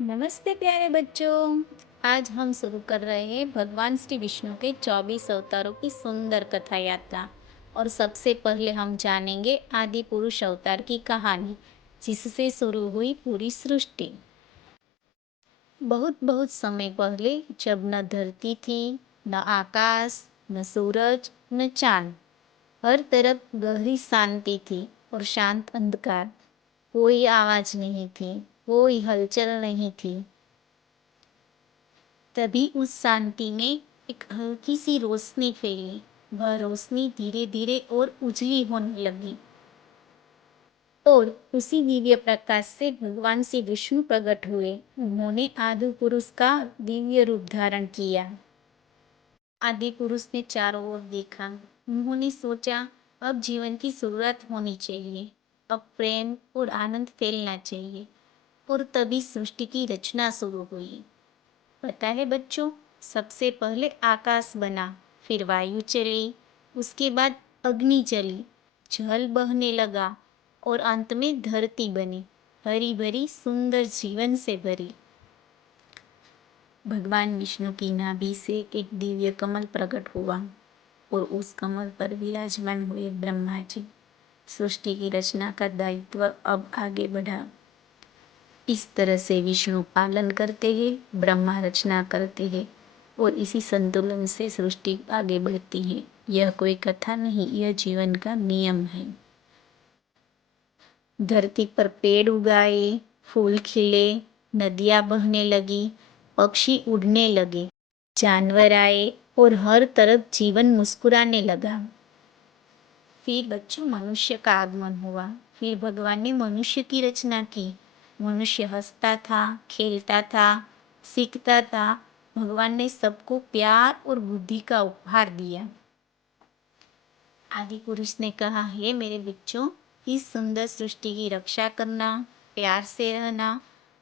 नमस्ते प्यारे बच्चों। आज हम शुरू कर रहे हैं भगवान श्री विष्णु के 24 अवतारों की सुंदर कथा यात्रा। और सबसे पहले हम जानेंगे आदि पुरुष अवतार की कहानी, जिससे शुरू हुई पूरी सृष्टि। बहुत बहुत समय पहले, जब न धरती थी, न आकाश, न सूरज, न चांद, हर तरफ गहरी शांति थी और शांत अंधकार। कोई आवाज नहीं थी, कोई हलचल नहीं थी। तभी उस शांति में एक हल्की सी रोशनी फैली। वह रोशनी धीरे धीरे और उजली होने लगी, और उसी दिव्य प्रकाश से भगवान श्री विष्णु प्रकट हुए। उन्होंने आदि पुरुष का दिव्य रूप धारण किया। आदि पुरुष ने चारों ओर देखा। उन्होंने सोचा, अब जीवन की शुरुआत होनी चाहिए, अब प्रेम और आनंद फैलना चाहिए। और तभी सृष्टि की रचना शुरू हुई। पता है बच्चों, सबसे पहले आकाश बना, फिर वायु चली, उसके बाद अग्नि चली, जल बहने लगा, और अंत में धरती बनी, हरी भरी सुंदर जीवन से भरी। भगवान विष्णु की नाभि से एक दिव्य कमल प्रकट हुआ, और उस कमल पर विराजमान हुए ब्रह्मा जी। सृष्टि की रचना का दायित्व अब आगे बढ़ा। इस तरह से विष्णु पालन करते हैं, ब्रह्मा रचना करते हैं, और इसी संतुलन से सृष्टि आगे बढ़ती है। यह कोई कथा नहीं, यह जीवन का नियम है। धरती पर पेड़ उगाए, फूल खिले, नदियां बहने लगी, पक्षी उड़ने लगे, जानवर आए, और हर तरफ जीवन मुस्कुराने लगा। फिर बच्चों, मनुष्य का आगमन हुआ। फिर भगवान ने मनुष्य की रचना की। मनुष्य हंसता था, खेलता था, सीखता था। भगवान ने सबको प्यार और बुद्धि का उपहार दिया। आदि पुरुष ने कहा, हे मेरे बच्चों, इस सुंदर सृष्टि की रक्षा करना, प्यार से रहना,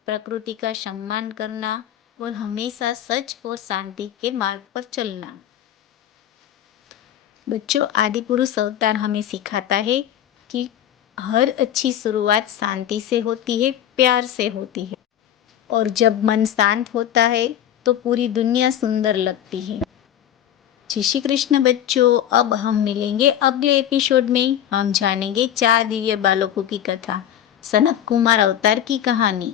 प्रकृति का सम्मान करना, और हमेशा सच और शांति के मार्ग पर चलना। बच्चों, आदि पुरुष अवतार हमें सिखाता है कि हर अच्छी शुरुआत शांति से होती है, प्यार से होती है, और जब मन शांत होता है तो पूरी दुनिया सुंदर लगती है। जय श्री कृष्ण बच्चों। अब हम मिलेंगे अगले एपिसोड में। हम जानेंगे 4 दिव्य बालकों की कथा, सनक कुमार अवतार की कहानी।